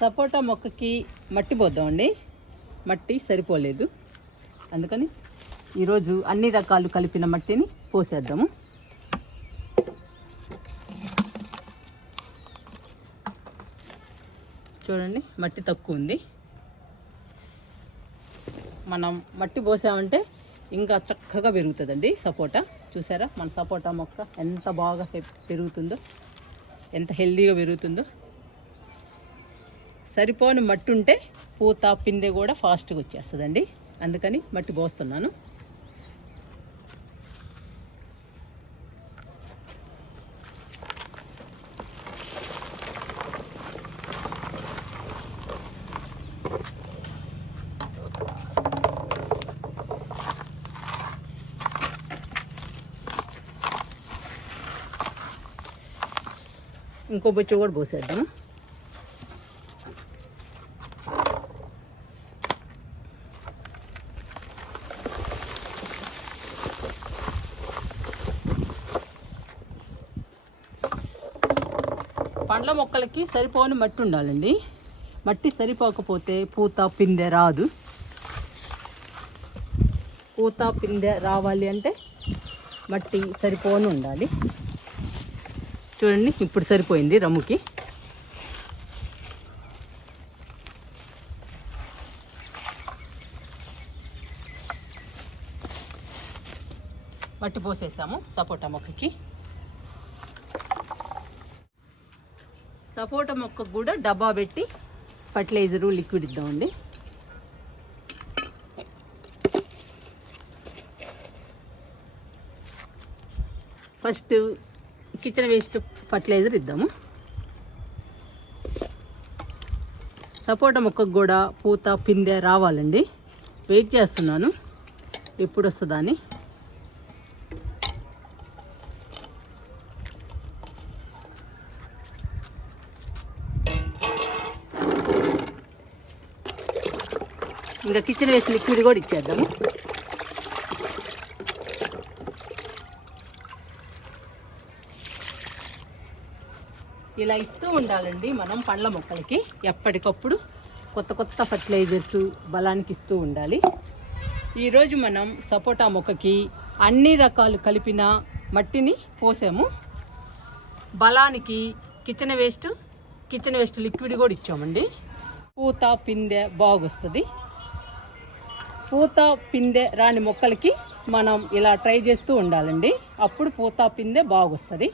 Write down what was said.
సపోటా మొక్కకి మట్టి పోద్దామండి. మట్టి సరిపోలేదు, అందుకని ఈరోజు అన్ని రకాలు కలిపిన మట్టిని పోసేద్దాము. చూడండి, మట్టి తక్కువ ఉంది. మనం మట్టి పోసామంటే ఇంకా చక్కగా పెరుగుతుందండి సపోటా. చూసారా మన సపోటా మొక్క ఎంత బాగా పెరుగుతుందో, ఎంత హెల్దీగా పెరుగుతుందో. సరిపోని మట్టి ఉంటే పూత పిందె కూడా ఫాస్ట్గా వచ్చేస్తుందండి, అందుకని మట్టి పోస్తున్నాను. ఇంకో బొచ్చు కూడా పోసేద్దాము. పండ్ల మొక్కలకి సరిపోని మట్టి ఉండాలండి. మట్టి సరిపోకపోతే పూత పిందె రాదు. పూత పిందె రావాలి అంటే మట్టి సరిపోని ఉండాలి. చూడండి, ఇప్పుడు సరిపోయింది రమ్ముకి. మట్టి పోసేసాము సపోటా మొక్కకి. సపోటా మొక్కకు కూడా డబ్బా పెట్టి ఫర్టిలైజరు లిక్విడ్ ఇద్దామండి. ఫస్ట్ కిచెన్ వేస్ట్ ఫర్టిలైజర్ ఇద్దాము. సపోటా మొక్కకు కూడా పూత పిందె రావాలండి. వెయిట్ చేస్తున్నాను ఎప్పుడు వస్తుందని. ఇంకా కిచెన్ వేస్ట్ లిక్విడ్ కూడా ఇచ్చేద్దాము. ఇలా ఇస్తూ ఉండాలండి మనం పండ్ల మొక్కలకి. ఎప్పటికప్పుడు కొత్త కొత్త ఫర్టిలైజర్స్ బలానికి ఇస్తూ ఉండాలి. ఈరోజు మనం సపోటా మొక్కకి అన్ని రకాలు కలిపిన మట్టిని పోసాము. బలానికి కిచెన్ వేస్ట్ లిక్విడ్ కూడా ఇచ్చామండి. పూత పిందె బాగొస్తుంది. పూత పిందె రాని మొక్కలకి మనం ఇలా ట్రై చేస్తూ ఉండాలండి. అప్పుడు పూత పిందె బాగొస్తుంది.